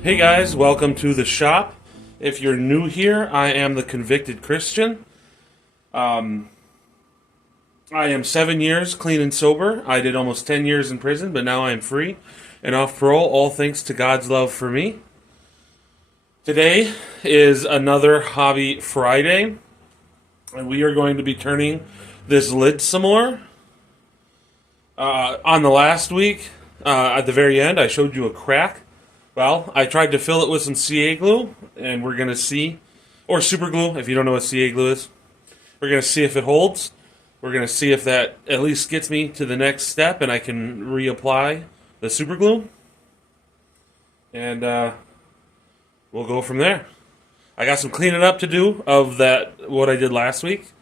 Hey guys, welcome to the shop. If you're new here, I am the convicted Christian. I am 7 years clean and sober. I did almost 10 years in prison, but now I am free and off parole, all thanks to God's love for me. Today is another Hobby Friday, and we are going to be turning this lid some more. On the last week, at the very end, I showed you a crack. Well, I tried to fill it with some CA glue, and we're going to see, or super glue, if you don't know what CA glue is. We're going to see if it holds. We're going to see if that at least gets me to the next step, and I can reapply the super glue. And we'll go from there. I got some cleaning up to do of that, what I did last week,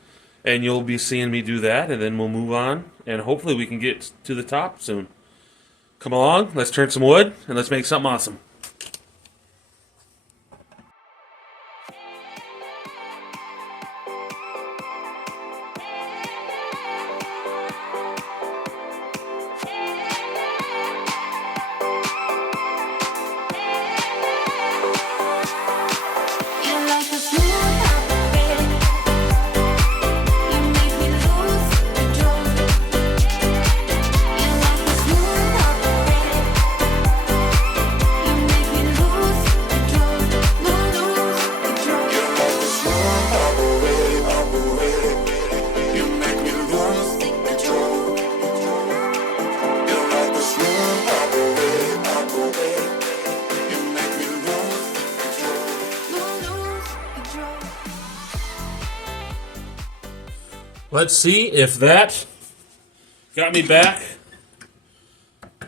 and you'll be seeing me do that, and then we'll move on, and hopefully we can get to the top soon. Come along, let's turn some wood, and let's make something awesome. Let's see if that got me back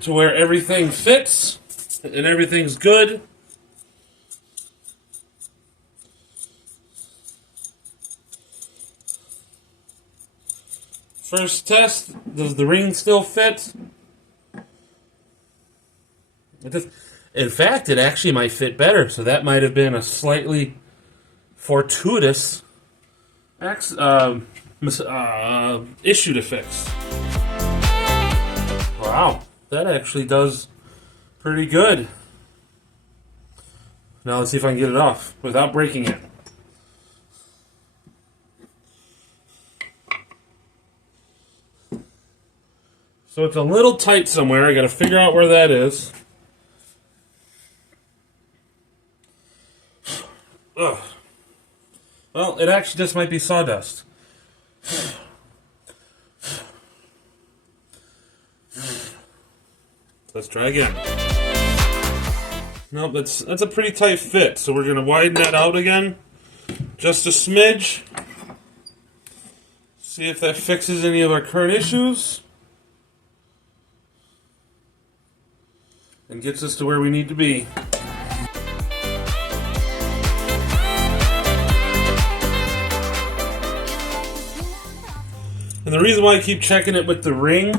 to where everything fits and everything's good. First test, does the ring still fit? It does. In fact, it actually might fit better, so that might have been a slightly fortuitous issue to fix. Wow, that actually does pretty good. Now let's see if I can get it off without breaking it. So it's a little tight somewhere. I got to figure out where that is. Ugh. Well, it actually just might be sawdust. Let's try again. Nope, that's a pretty tight fit, so we're going to widen that out again just a smidge. See if that fixes any of our current issues and gets us to where we need to be. And the reason why I keep checking it with the ring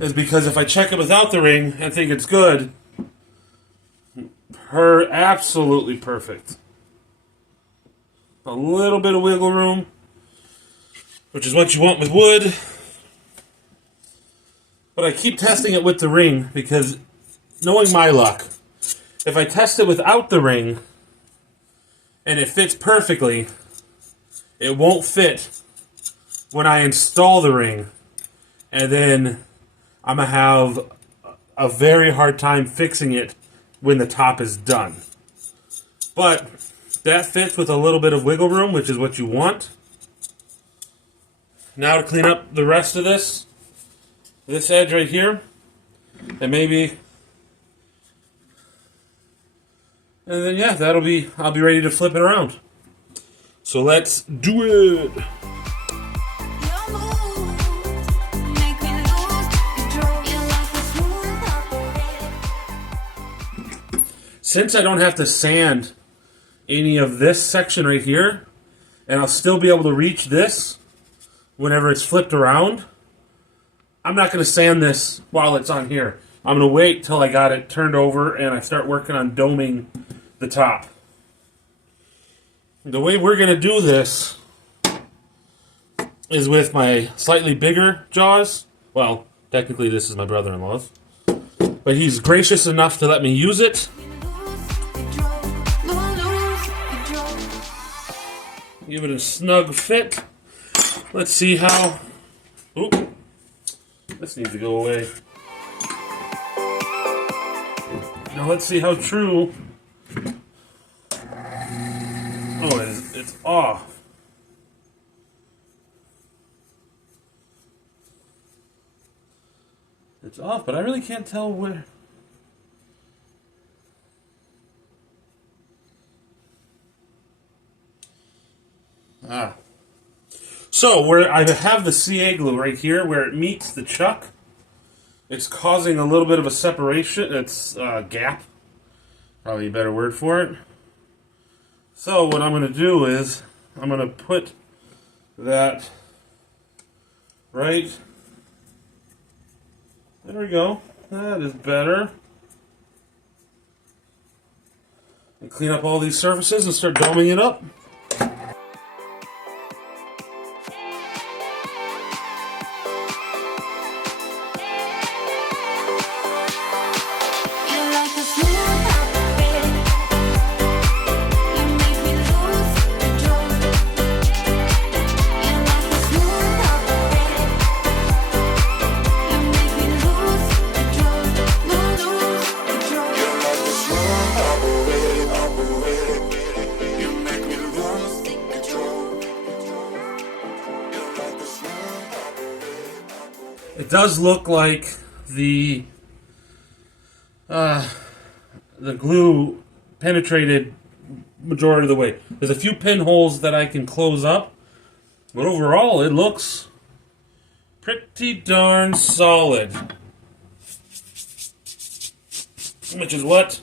is because if I check it without the ring and think it's good, absolutely perfect. A little bit of wiggle room, which is what you want with wood. But I keep testing it with the ring because, knowing my luck, if I test it without the ring and it fits perfectly, it won't fit when I install the ring, and then I'm going to have a very hard time fixing it when the top is done. But that fits with a little bit of wiggle room, which is what you want. Now to clean up the rest of this edge right here, and maybe, and then yeah, I'll be ready to flip it around. So let's do it. Since I don't have to sand any of this section right here, and I'll still be able to reach this whenever it's flipped around, I'm not going to sand this while it's on here. I'm going to wait till I got it turned over and I start working on doming the top. The way we're going to do this is with my slightly bigger jaws. Well, technically this is my brother-in-law's, but he's gracious enough to let me use it. Give it a snug fit. Let's see how... Oop. This needs to go away. Now let's see how true... Oh, it's off. It's off, but I really can't tell where... So, where I have the CA glue right here, where it meets the chuck, it's causing a little bit of a separation. It's a gap. Probably a better word for it. So, what I'm going to do is, I'm going to put that right... There we go. That is better. And clean up all these surfaces and start doming it up. It does look like the glue penetrated majority of the way. There's a few pinholes that I can close up, but overall it looks pretty darn solid. Which is what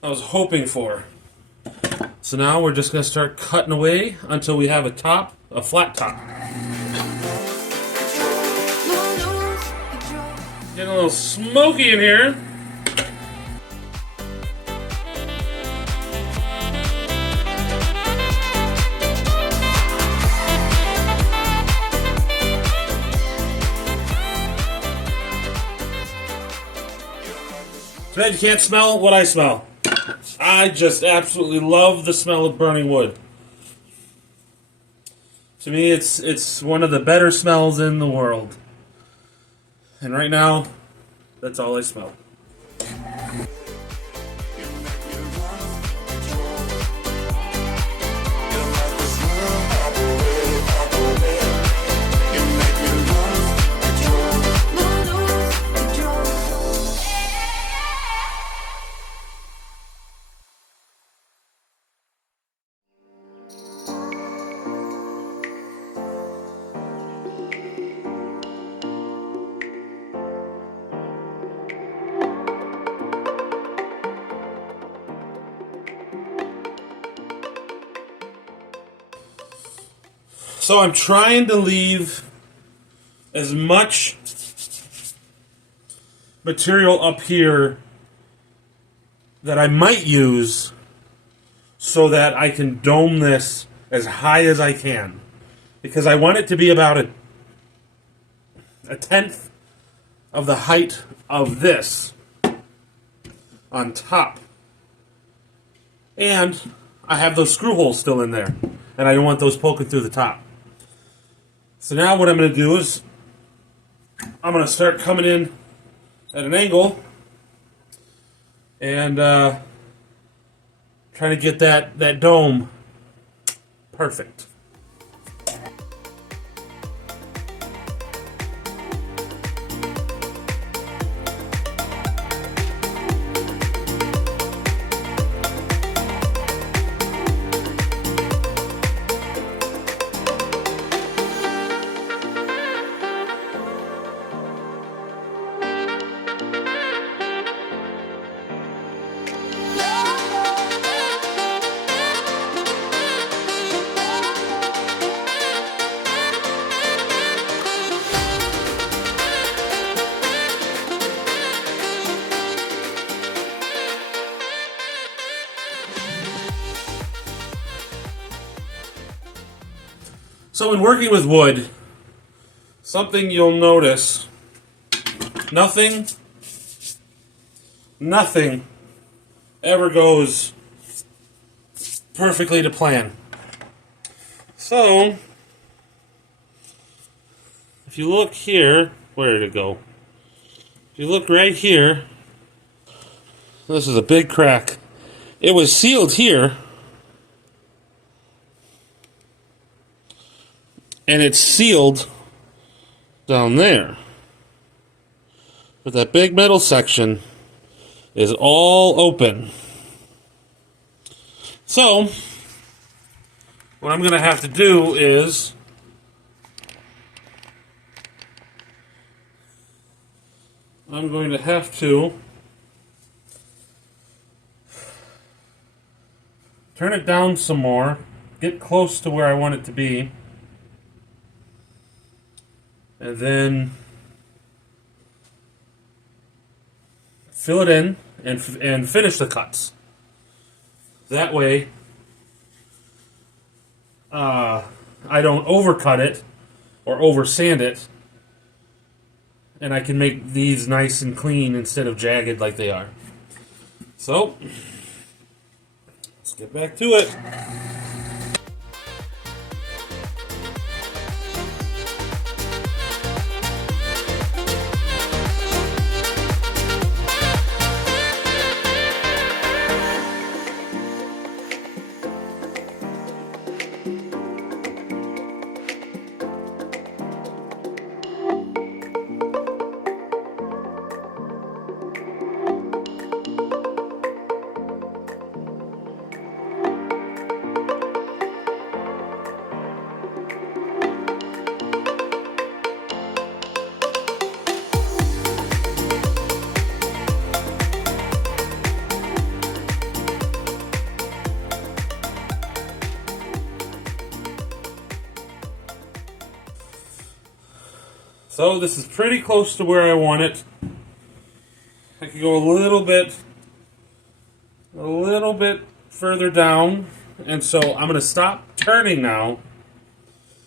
I was hoping for. So now we're just going to start cutting away until we have a flat top. Getting a little smoky in here. Too bad you can't smell what I smell. I just absolutely love the smell of burning wood. To me, it's one of the better smells in the world. And right now, that's all I smell. So I'm trying to leave as much material up here that I might use so that I can dome this as high as I can. Because I want it to be about a tenth of the height of this on top. And I have those screw holes still in there. And I don't want those poking through the top. So now what I'm going to do is I'm going to start coming in at an angle and trying to get that dome perfect. So in working with wood, something you'll notice, nothing ever goes perfectly to plan. So, if you look here, where did it go? If you look right here, this is a big crack. It was sealed here, and it's sealed down there. But that big metal section is all open. So, what I'm going to have to do is I'm going to have to turn it down some more, get close to where I want it to be, and then fill it in and finish the cuts. That way, I don't overcut it or over sand it, and I can make these nice and clean instead of jagged like they are. So, let's get back to it. So this is pretty close to where I want it. I could go a little bit further down, and so I'm going to stop turning now,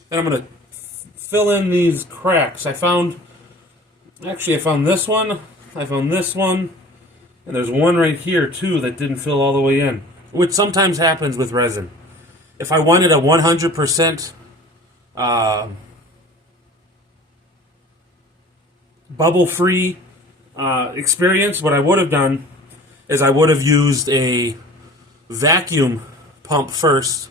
and I'm going to fill in these cracks. I found this one, I found this one, and there's one right here too that didn't fill all the way in, which sometimes happens with resin. If I wanted a 100% bubble-free experience, what I would have done is I would have used a vacuum pump first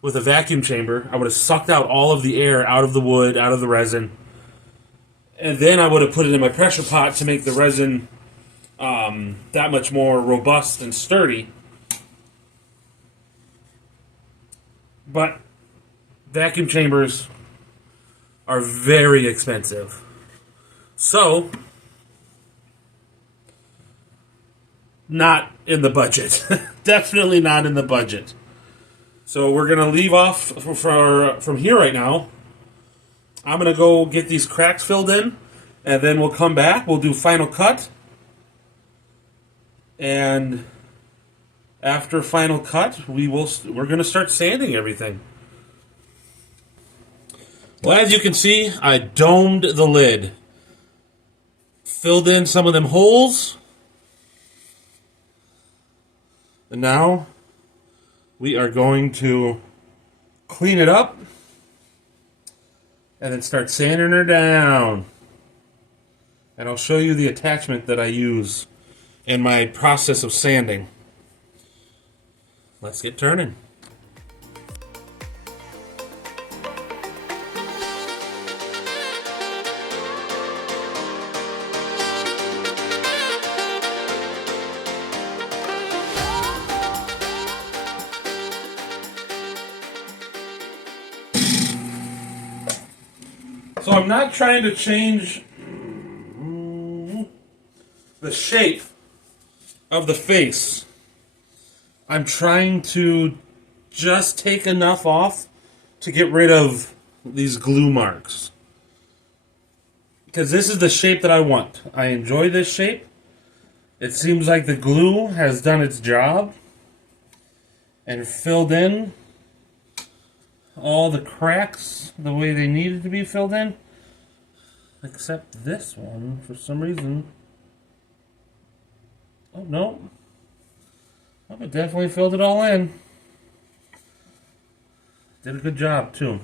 with a vacuum chamber. I would have sucked out all of the air out of the wood, out of the resin, and then I would have put it in my pressure pot to make the resin that much more robust and sturdy. But vacuum chambers are very expensive. So, not in the budget. Definitely not in the budget. So we're going to leave off from here right now. I'm going to go get these cracks filled in, and then we'll come back. We'll do final cut. And after final cut, we're going to start sanding everything. Well, as you can see, I domed the lid. Filled in some of them holes. And now we are going to clean it up and then start sanding her down. And I'll show you the attachment that I use in my process of sanding. Let's get turning. So I'm not trying to change the shape of the face. I'm trying to just take enough off to get rid of these glue marks. Because this is the shape that I want. I enjoy this shape. It seems like the glue has done its job and filled in all the cracks the way they needed to be filled in, except this one for some reason. Oh no, oh, it definitely filled it all in. Did a good job too.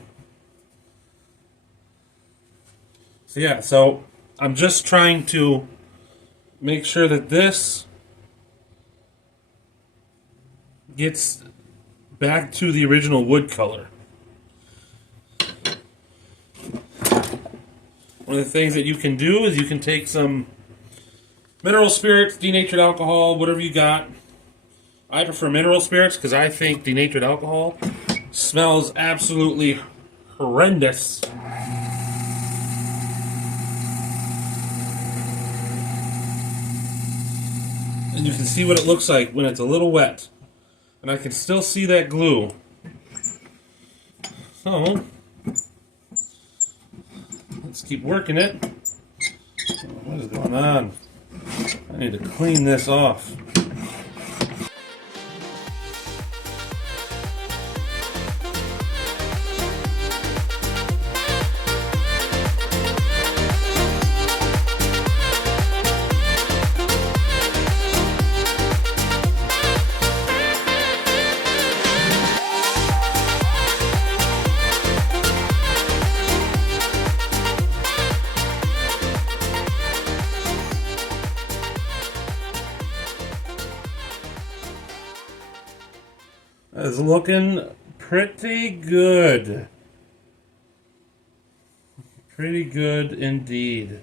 So yeah, so I'm just trying to make sure that this gets back to the original wood color. One of the things that you can do is you can take some mineral spirits, denatured alcohol, whatever you got. I prefer mineral spirits because I think denatured alcohol smells absolutely horrendous. And you can see what it looks like when it's a little wet. And I can still see that glue. So, let's keep working it. What is going on? I need to clean this off. It's looking pretty good. Pretty good indeed.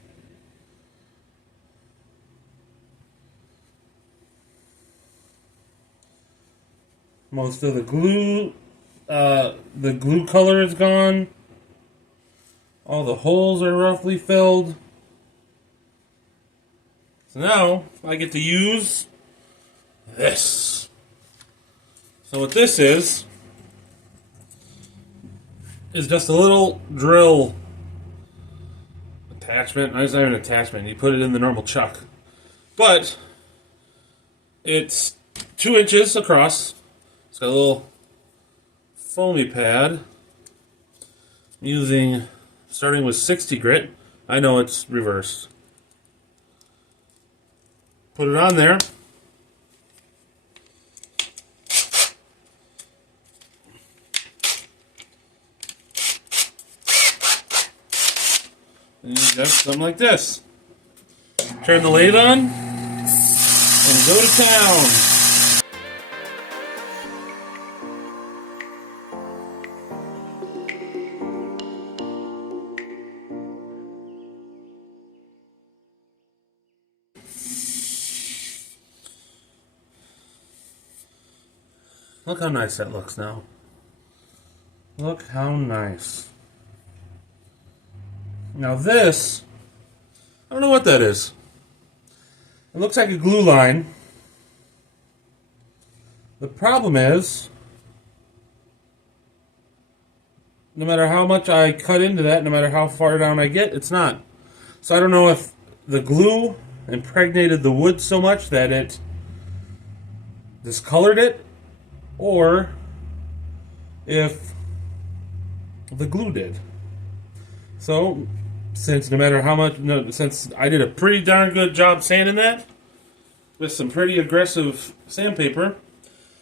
Most of the glue color is gone. All the holes are roughly filled. So now I get to use this. So what this is just a little drill attachment. It's not even an attachment. You put it in the normal chuck. But it's 2 inches across. It's got a little foamy pad. I'm starting with 60 grit. I know it's reversed. Put it on there. And you got something like this. Turn the lathe on and go to town. Look how nice that looks now. Look how nice. Now this, I don't know what that is. It looks like a glue line. The problem is, no matter how much I cut into that, no matter how far down I get, it's not. So I don't know if the glue impregnated the wood so much that it discolored it, or if the glue did. So, since since I did a pretty darn good job sanding that with some pretty aggressive sandpaper,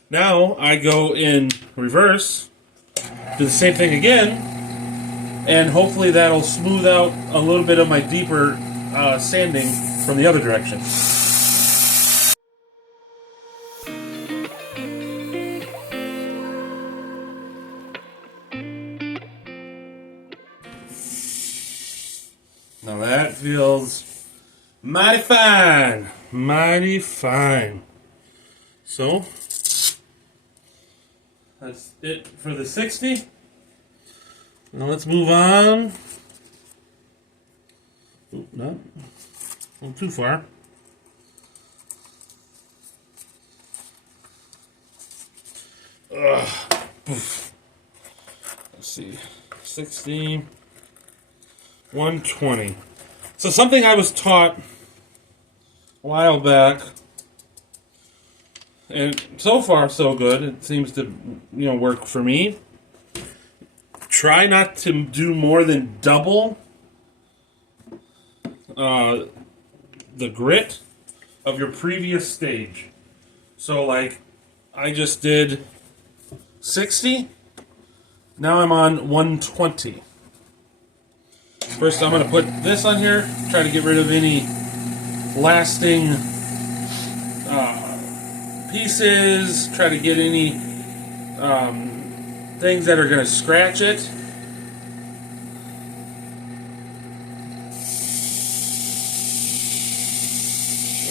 now I go in reverse, do the same thing again, and hopefully that'll smooth out a little bit of my deeper sanding from the other direction. Now that feels mighty fine. Mighty fine. So, that's it for the 60. Now let's move on. Oop, no. A little too far. Let's see. 60. 120. So something I was taught a while back, and so far so good. It seems to, work for me. Try not to do more than double the grit of your previous stage. So like I just did 60. Now I'm on 120. First, I'm going to put this on here, try to get rid of any lasting pieces, try to get any things that are going to scratch it.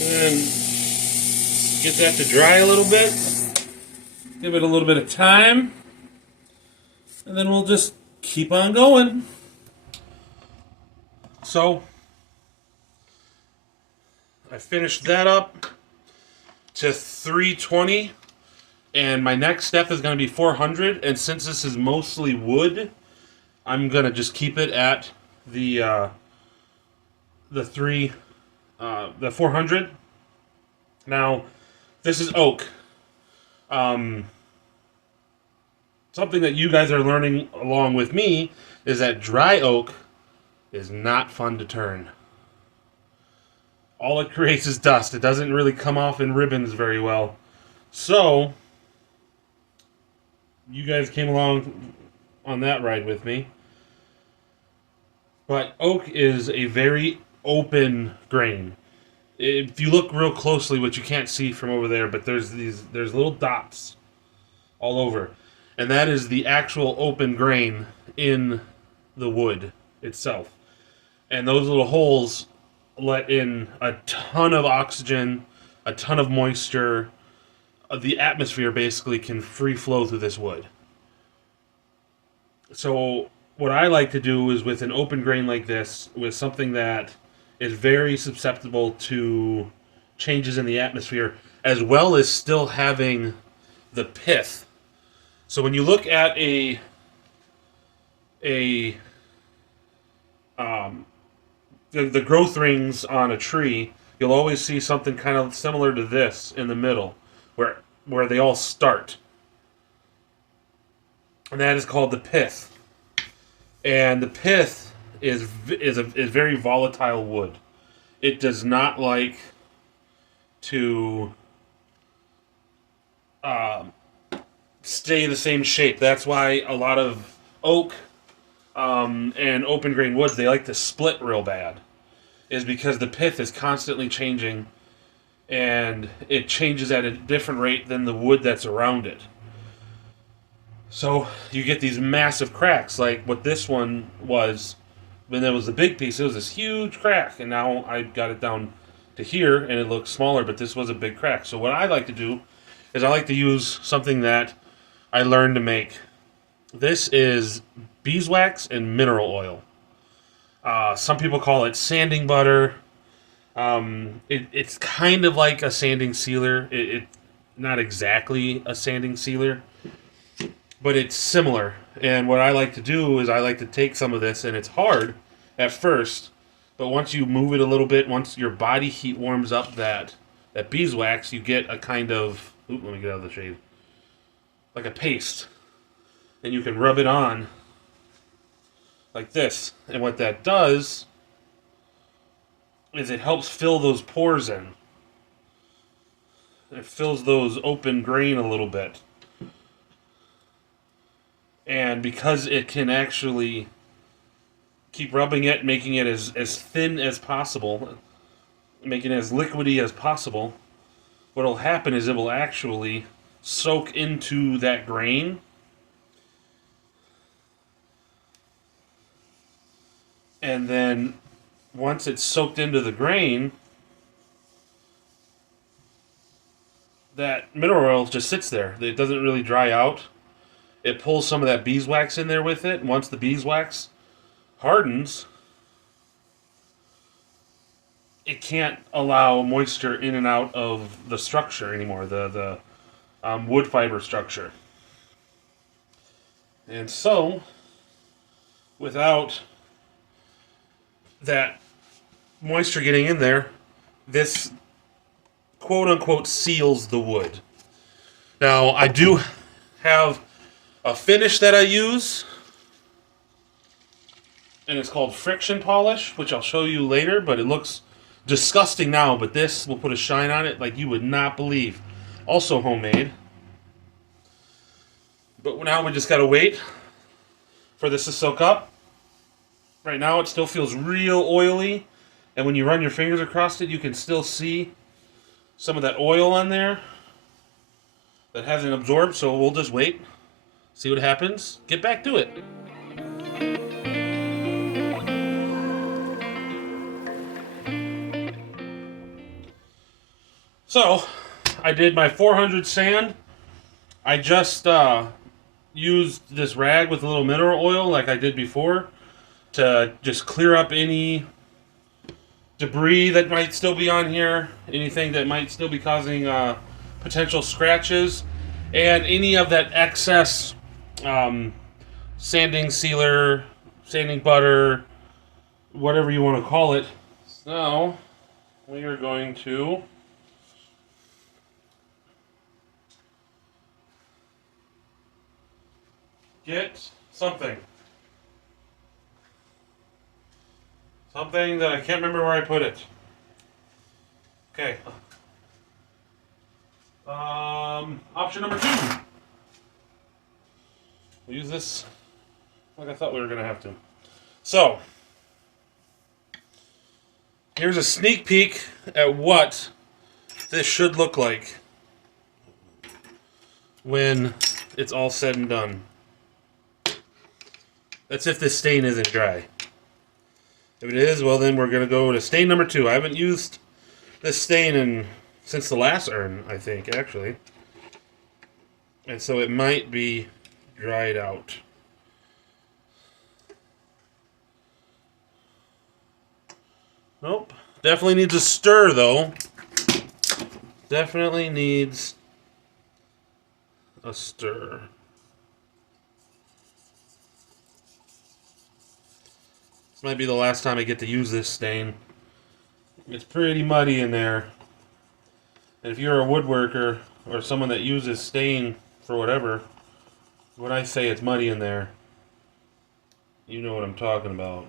And get that to dry a little bit. Give it a little bit of time. And then we'll just keep on going. So, I finished that up to 320. And my next step is going to be 400. And since this is mostly wood, I'm going to just keep it at the 400. Now, this is oak. Something that you guys are learning along with me is that dry oak is not fun to turn. All it creates is dust. It doesn't really come off in ribbons very well. So, you guys came along on that ride with me. But oak is a very open grain. If you look real closely, which you can't see from over there, but there's little dots all over. And that is the actual open grain in the wood itself. And those little holes let in a ton of oxygen, a ton of moisture. The atmosphere basically can free flow through this wood. So what I like to do is with an open grain like this, with something that is very susceptible to changes in the atmosphere, as well as still having the pith. So when you look at the growth rings on a tree, you'll always see something kind of similar to this in the middle, where they all start. And that is called the pith. And the pith is very volatile wood. It does not like to stay the same shape. That's why a lot of oak and open grain woods, they like to split real bad, is because the pith is constantly changing, and it changes at a different rate than the wood that's around it. So you get these massive cracks, like what this one was. When there was the big piece, it was this huge crack, and now I got it down to here, and it looks smaller, but this was a big crack. So what I like to do is I like to use something that I learned to make. This is beeswax and mineral oil. Some people call it sanding butter. It's kind of like a sanding sealer. It not exactly a sanding sealer, but it's similar. And what I like to do is I like to take some of this, and it's hard at first, but once you move it a little bit, once your body heat warms up that beeswax, you get a kind of, let me get out of the shade, like a paste. And you can rub it on like this. And what that does is it helps fill those pores in. It fills those open grain a little bit. And because it can actually keep rubbing it, making it as thin as possible, making it as liquidy as possible, what will happen is it will actually soak into that grain. And then once it's soaked into the grain, that mineral oil just sits there. It doesn't really dry out. It pulls some of that beeswax in there with it. And once the beeswax hardens, it can't allow moisture in and out of the structure anymore, the wood fiber structure. And so, without that moisture getting in there, this quote-unquote seals the wood. Now, I do have a finish that I use, and it's called friction polish, which I'll show you later, but it looks disgusting now, but this will put a shine on it like you would not believe. Also homemade. But now we just gotta wait for this to soak up. Right now it still feels real oily, and when you run your fingers across it, you can still see some of that oil on there that hasn't absorbed, so we'll just wait, see what happens, get back to it. So, I did my 400 sand. I just used this rag with a little mineral oil like I did before to just clear up any debris that might still be on here, anything that might still be causing potential scratches, and any of that excess sanding sealer, sanding butter, whatever you want to call it. So, we are going to get something that I can't remember where I put it. Okay. Option number 2. We'll use this like I thought we were going to have to. So, here's a sneak peek at what this should look like when it's all said and done. That's if this stain isn't dry. If it is, well then we're going to go to stain number 2. I haven't used this stain since the last urn, I think, actually. And so it might be dried out. Nope. Definitely needs a stir, though. Definitely needs a stir. This might be the last time I get to use this stain. It's pretty muddy in there. And if you're a woodworker or someone that uses stain for whatever, when I say it's muddy in there, you know what I'm talking about.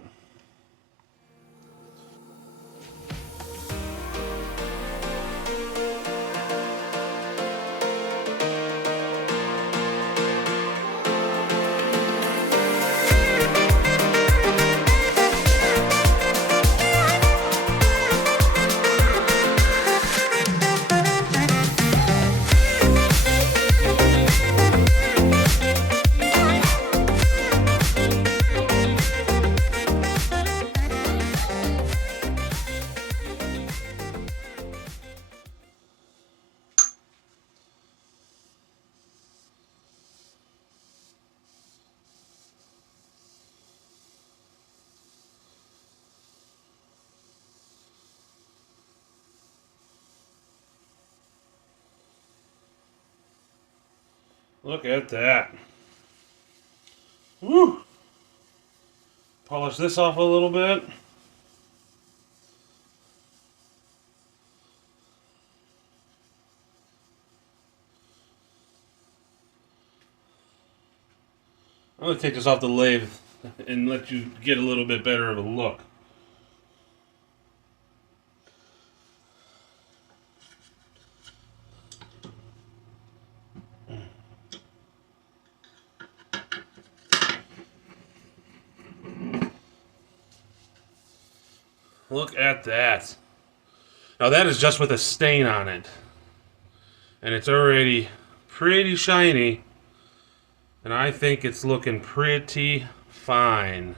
Look at that. Woo! Polish this off a little bit. I'm going to take this off the lathe and let you get a little bit better of a look. Look at that. Now that is just with a stain on it. And it's already pretty shiny. And I think it's looking pretty fine,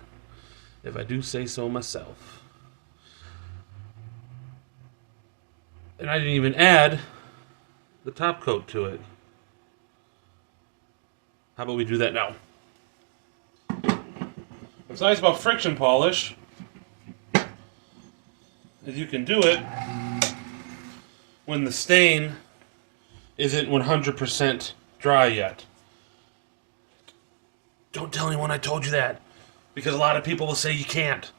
if I do say so myself. And I didn't even add the top coat to it. How about we do that now? What's nice about friction polish is you can do it when the stain isn't 100% dry yet. Don't tell anyone I told you that, because a lot of people will say you can't.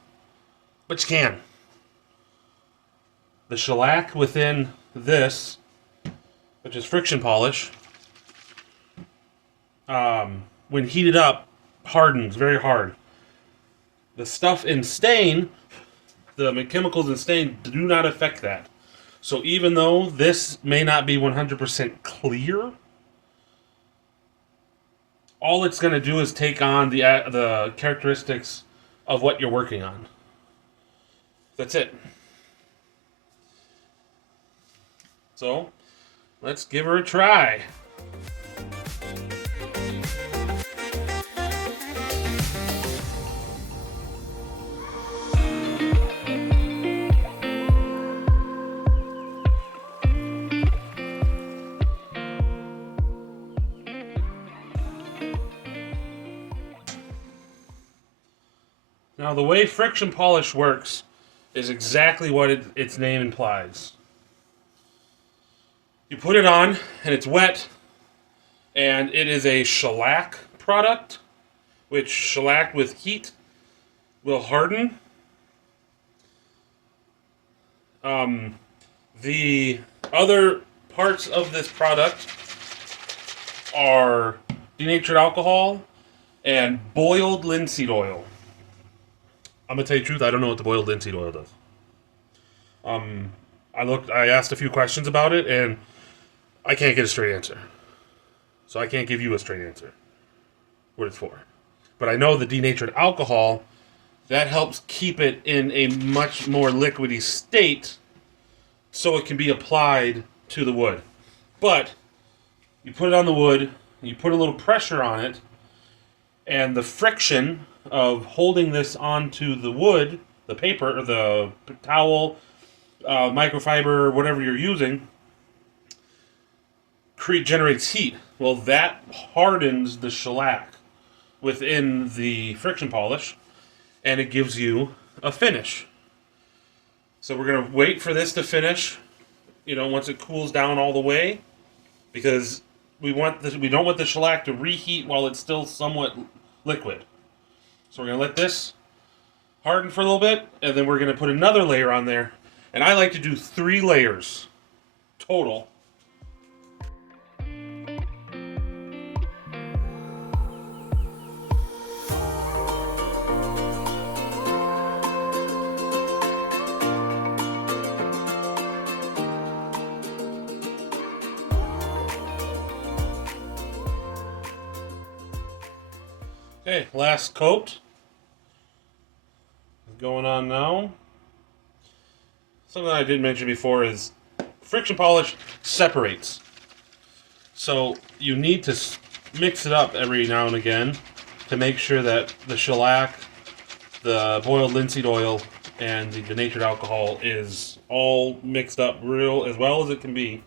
But you can. The shellac within this, which is friction polish, when heated up, hardens very hard. The stuff in stain, the chemicals in stain, do not affect that. So even though this may not be 100% clear, all it's going to do is take on the characteristics of what you're working on. That's it. So, let's give her a try. Now, the way friction polish works is exactly what its name implies. You put it on, and it's wet, and it is a shellac product, which shellac with heat will harden. The other parts of this product are denatured alcohol and boiled linseed oil. I'm gonna tell you the truth, I don't know what the boiled linseed oil does. I asked a few questions about it, and I can't get a straight answer. So I can't give you a straight answer what it's for. But I know the denatured alcohol, that helps keep it in a much more liquidy state so it can be applied to the wood. But you put it on the wood, you put a little pressure on it, and the friction of holding this onto the wood, the paper, or the towel, microfiber, whatever you're using, generates heat. Well, that hardens the shellac within the friction polish, and it gives you a finish. So we're going to wait for this to finish, once it cools down all the way, because we don't want the shellac to reheat while it's still somewhat liquid. So we're going to let this harden for a little bit, and then we're going to put another layer on there. And I like to do 3 layers total. Okay, last coat is going on now. Something I didn't mention before is friction polish separates. So you need to mix it up every now and again to make sure that the shellac, the boiled linseed oil, and the denatured alcohol is all mixed up as well as it can be.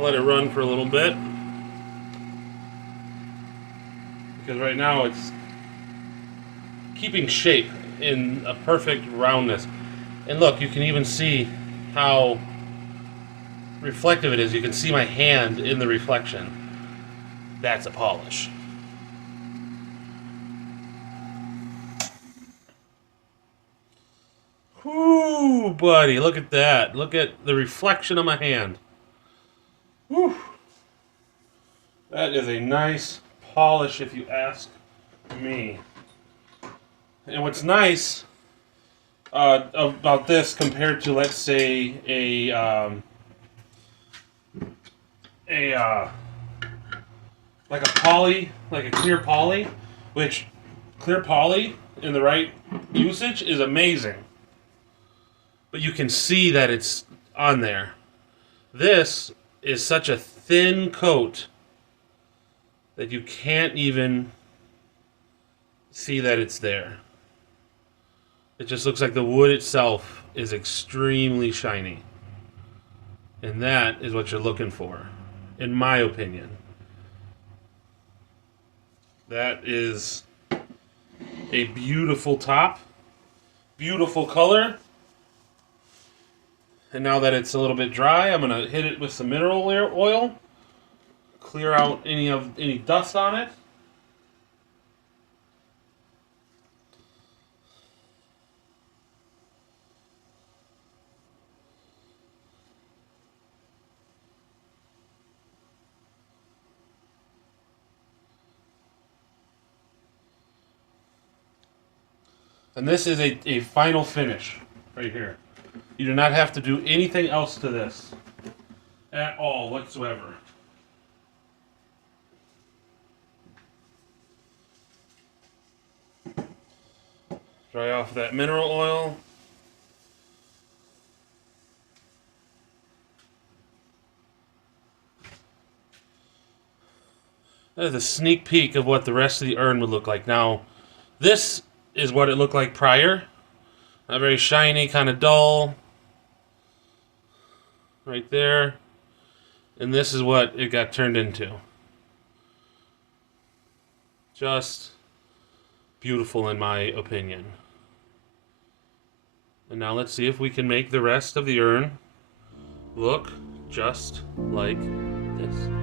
Let it run for a little bit, because right now it's keeping shape in a perfect roundness. And look, you can even see how reflective it is. You can see my hand in the reflection. That's a polish. Whoo, buddy, look at that. Look at the reflection of my hand. Whew. That is a nice polish, if you ask me. And what's nice about this compared to, let's say, like a poly, like a clear poly, which clear poly in the right usage is amazing. But you can see that it's on there. This is such a thin coat that you can't even see that it's there. It just looks like the wood itself is extremely shiny. And that is what you're looking for, in my opinion. That is a beautiful top, beautiful color. And now that it's a little bit dry, I'm going to hit it with some mineral oil, clear out any dust on it. And this is a final finish right here. You do not have to do anything else to this at all whatsoever. Dry off that mineral oil. That is a sneak peek of what the rest of the urn would look like. Now, this is what it looked like prior. Not very shiny, kind of dull. Right there. And this is what it got turned into. Just beautiful in my opinion. And now let's see if we can make the rest of the urn look just like this.